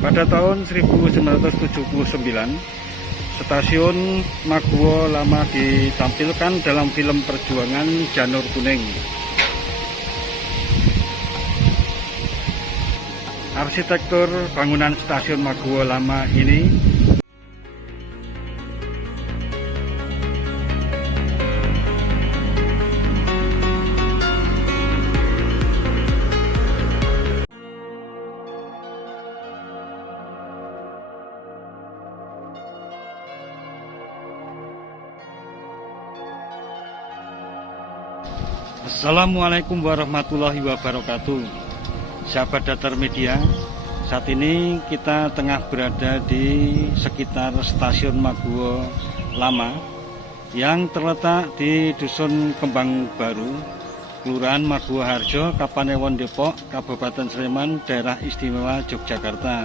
Pada tahun 1979, Stasiun Maguwo Lama ditampilkan dalam film perjuangan Janur Kuning. Arsitektur bangunan Stasiun Maguwo Lama ini Assalamualaikum warahmatullahi wabarakatuh. Sahabat Datar Media, saat ini kita tengah berada di sekitar Stasiun Maguwo Lama yang terletak di Dusun Kembang Baru, Kelurahan Maguwo Harjo, Kapanewon Depok, Kabupaten Sleman, Daerah Istimewa Yogyakarta.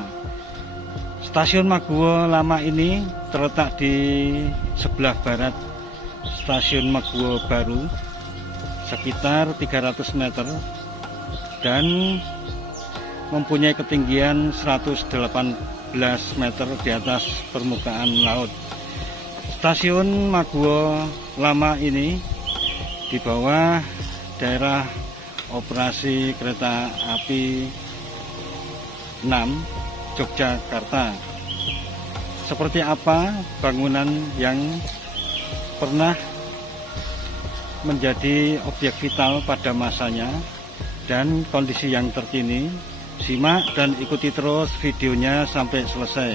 Stasiun Maguwo Lama ini terletak di sebelah barat Stasiun Maguwo Baru sekitar 300 meter dan mempunyai ketinggian 118 meter di atas permukaan laut. Stasiun Maguwo Lama ini di bawah daerah operasi kereta api 6 Yogyakarta. Seperti apa bangunan yang pernah menjadi objek vital pada masanya dan kondisi yang terkini, simak dan ikuti terus videonya sampai selesai.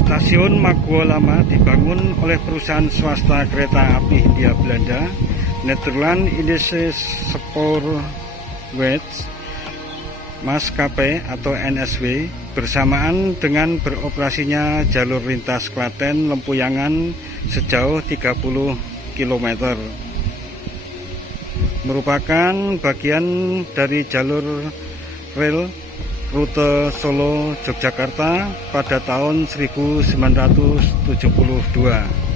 Stasiun Maguwo Lama dibangun oleh perusahaan swasta kereta api Hindia Belanda, Nederland Indische Spoorweg Maskapai atau NSW, bersamaan dengan beroperasinya jalur lintas Klaten Lempuyangan sejauh 30 km. Merupakan bagian dari jalur rel rute Solo Yogyakarta pada tahun 1972.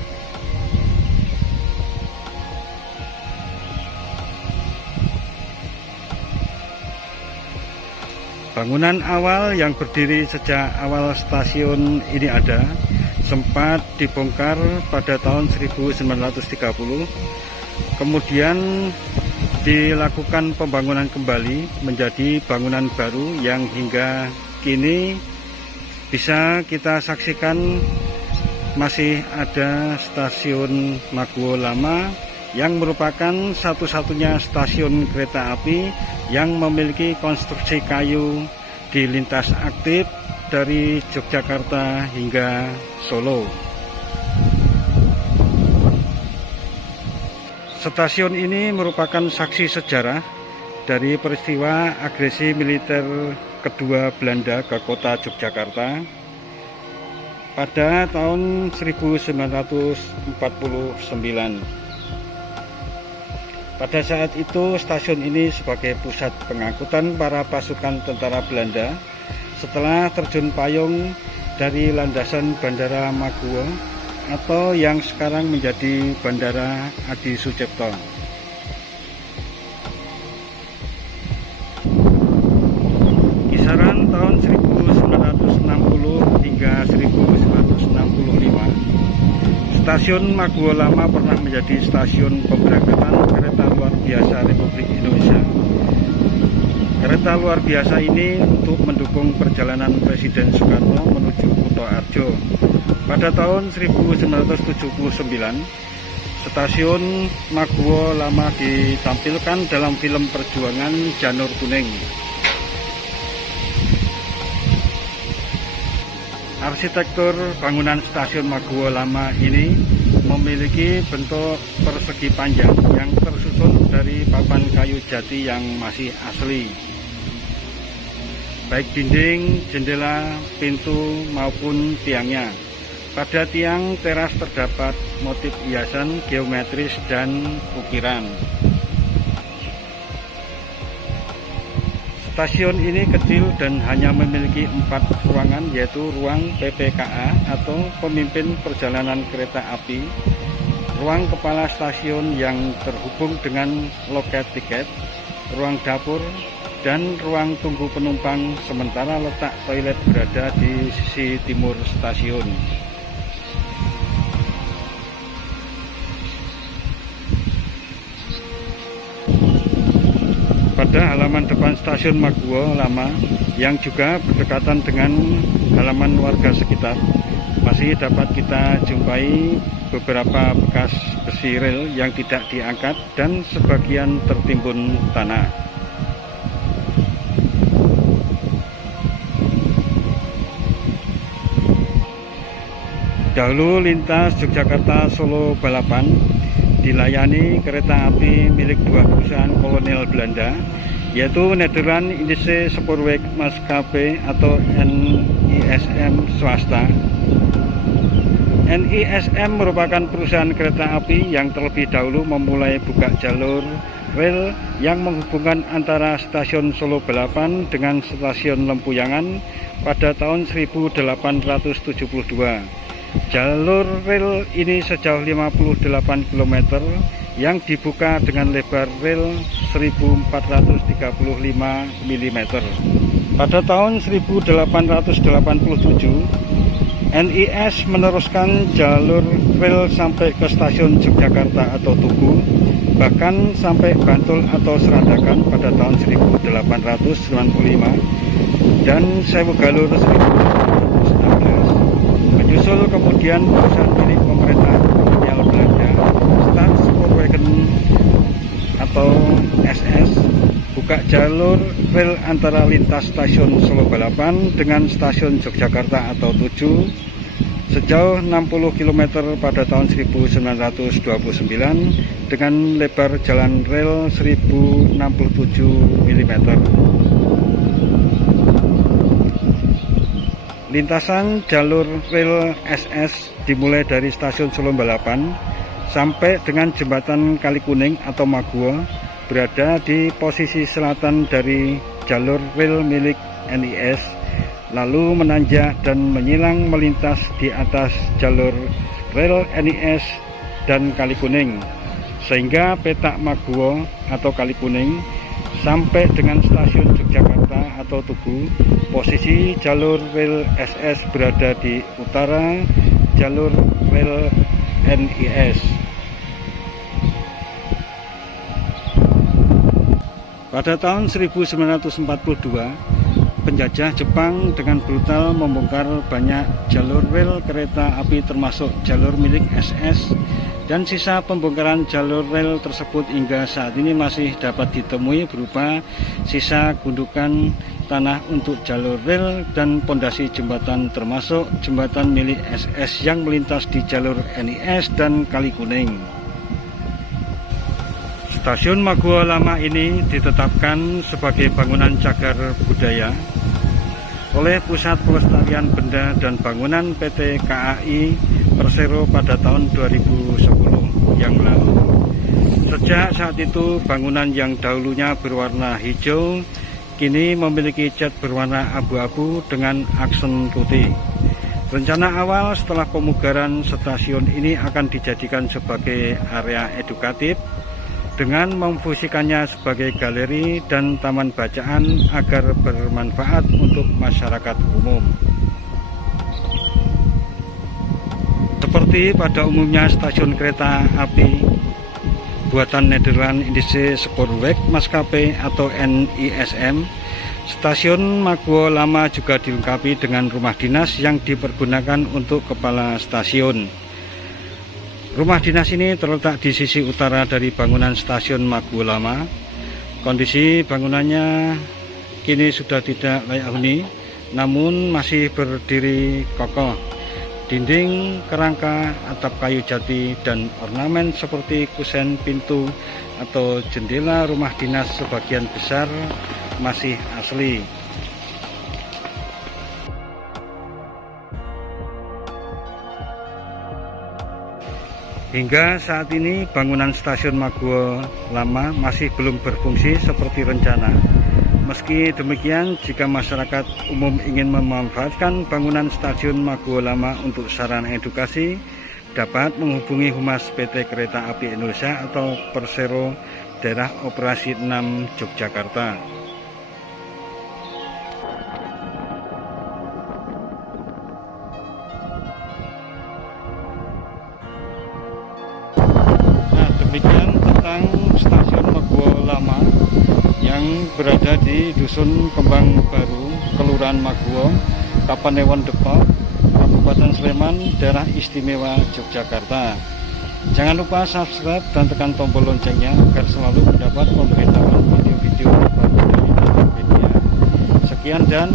Bangunan awal yang berdiri sejak awal stasiun ini ada sempat dibongkar pada tahun 1930, kemudian dilakukan pembangunan kembali menjadi bangunan baru yang hingga kini bisa kita saksikan masih ada Stasiun Maguwo Lama yang merupakan satu-satunya stasiun kereta api yang memiliki konstruksi kayu di lintas aktif dari Yogyakarta hingga Solo. Stasiun ini merupakan saksi sejarah dari peristiwa agresi militer kedua Belanda ke kota Yogyakarta pada tahun 1949. Pada saat itu stasiun ini sebagai pusat pengangkutan para pasukan tentara Belanda setelah terjun payung dari landasan Bandara Maguwo atau yang sekarang menjadi Bandara Adi Sucipto. Kisaran tahun 1960 hingga 1965, Stasiun Maguwo Lama pernah menjadi stasiun pemberangkatan kereta luar biasa Republik Indonesia. Kereta luar biasa ini untuk mendukung perjalanan Presiden Soekarno menuju Kutoarjo. Pada tahun 1979, Stasiun Maguwo Lama ditampilkan dalam film perjuangan Janur Kuning. Arsitektur bangunan Stasiun Maguwo Lama ini memiliki bentuk persegi panjang yang tersusun dari papan kayu jati yang masih asli. Baik dinding, jendela, pintu maupun tiangnya. Pada tiang teras terdapat motif hiasan geometris dan ukiran. Stasiun ini kecil dan hanya memiliki 4 ruangan, yaitu ruang PPKA atau pemimpin perjalanan kereta api, ruang kepala stasiun yang terhubung dengan loket tiket, ruang dapur, dan ruang tunggu penumpang, sementara letak toilet berada di sisi timur stasiun. Pada halaman depan stasiun Maguwo Lama yang juga berdekatan dengan halaman warga sekitar, masih dapat kita jumpai beberapa bekas besi rel yang tidak diangkat dan sebagian tertimbun tanah. Dahulu lintas Yogyakarta Solo Balapan dilayani kereta api milik dua perusahaan kolonial Belanda, yaitu Nederland Indische Spoorweg Maatschappai atau NISM swasta. NISM merupakan perusahaan kereta api yang terlebih dahulu memulai buka jalur rel yang menghubungkan antara stasiun Solo Balapan dengan stasiun Lempuyangan pada tahun 1872. Jalur rel ini sejauh 58 km yang dibuka dengan lebar rel 1435 mm. Pada tahun 1887, NIS meneruskan jalur rel sampai ke stasiun Yogyakarta atau Tugu, bahkan sampai Bantul atau Seradakan pada tahun 1895 dan Sewu Galur 1816. Menyusul kemudian perusahaan milik pemerintah kolonial Belanda, Staatspoorwegen atau SS, buka jalur rel antara lintas stasiun Solo Balapan dengan stasiun Yogyakarta atau Tugu sejauh 60 km pada tahun 1929 dengan lebar jalan rel 1067 mm. Lintasan jalur rel SS dimulai dari stasiun Solo Balapan sampai dengan jembatan Kalikuning atau Maguwo, berada di posisi selatan dari jalur rel milik NIS, lalu menanjak dan menyilang melintas di atas jalur rel NIS dan Kalikuning, sehingga petak Maguwo atau Kalikuning sampai dengan stasiun Yogyakarta atau Tugu. Posisi jalur rel SS berada di utara jalur rel NIS. Pada tahun 1942, penjajah Jepang dengan brutal membongkar banyak jalur rel kereta api termasuk jalur milik SS, dan sisa pembongkaran jalur rel tersebut hingga saat ini masih dapat ditemui berupa sisa gundukan tanah untuk jalur rel dan pondasi jembatan, termasuk jembatan milik SS yang melintas di jalur NIS dan Kalikuning. Stasiun Maguwo Lama ini ditetapkan sebagai bangunan cagar budaya oleh Pusat Pelestarian Benda dan Bangunan PT KAI Persero pada tahun 2010 yang lalu. Sejak saat itu, bangunan yang dahulunya berwarna hijau kini memiliki cat berwarna abu-abu dengan aksen putih. Rencana awal setelah pemugaran stasiun ini akan dijadikan sebagai area edukatif dengan memfungsikannya sebagai galeri dan taman bacaan agar bermanfaat untuk masyarakat umum. Seperti pada umumnya stasiun kereta api buatan Nederland Indische Spoorweg Maatschappai atau NISM, stasiun Maguwo Lama juga dilengkapi dengan rumah dinas yang dipergunakan untuk kepala stasiun. Rumah dinas ini terletak di sisi utara dari bangunan stasiun Maguwo Lama. Kondisi bangunannya kini sudah tidak layak huni, namun masih berdiri kokoh. Dinding, kerangka, atap kayu jati, dan ornamen seperti kusen pintu atau jendela rumah dinas sebagian besar masih asli. Hingga saat ini bangunan stasiun Maguwo Lama masih belum berfungsi seperti rencana. Meski demikian, jika masyarakat umum ingin memanfaatkan bangunan stasiun Maguwo Lama untuk sarana edukasi, dapat menghubungi Humas PT Kereta Api Indonesia atau Persero Daerah Operasi 6 Yogyakarta. Nah, demikian tentang stasiun Maguwo Lama yang berada di Dusun Kembang Baru, Kelurahan Maguwo, Kapanewon Depok, Kabupaten Sleman, Daerah Istimewa Yogyakarta. Jangan lupa subscribe dan tekan tombol loncengnya agar selalu mendapat pemberitahuan video-video terbaru dari Astro Media. Sekian dan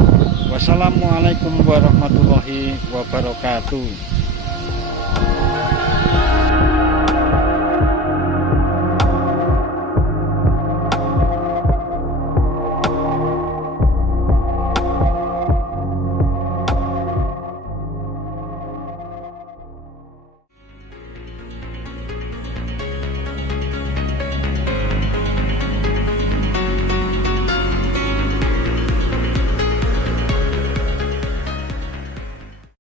wassalamualaikum warahmatullahi wabarakatuh.